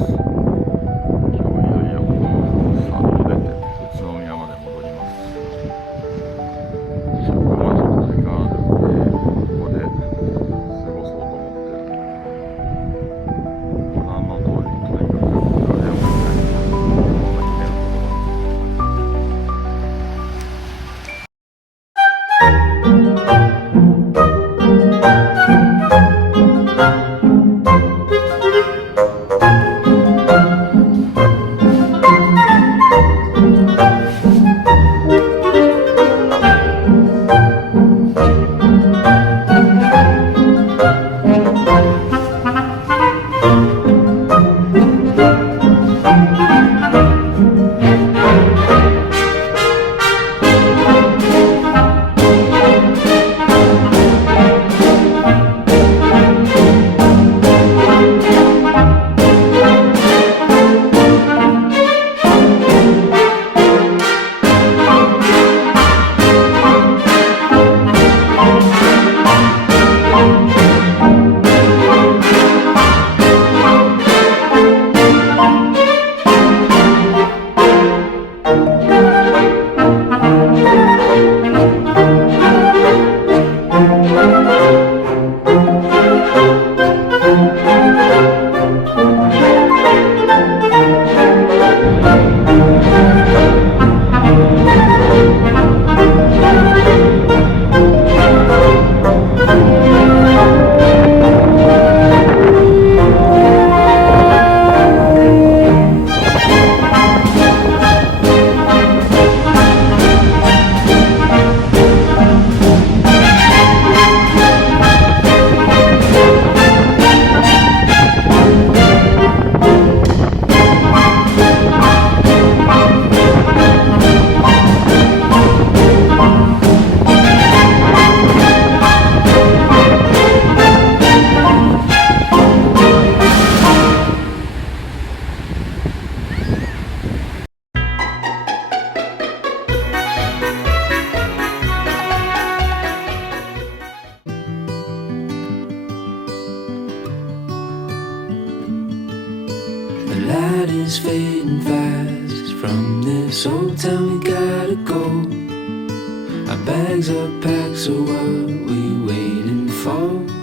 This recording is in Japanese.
今日いよいよ佐渡を出て宇都宮まで戻ります。職場ちょっと時間あるんでここで過ごそうと思ってる。ご覧の通りとにかく風を見たりとか綺麗なところ。The light is fading fast. From this old town we gotta go. Our bags are packed, so what we waiting for?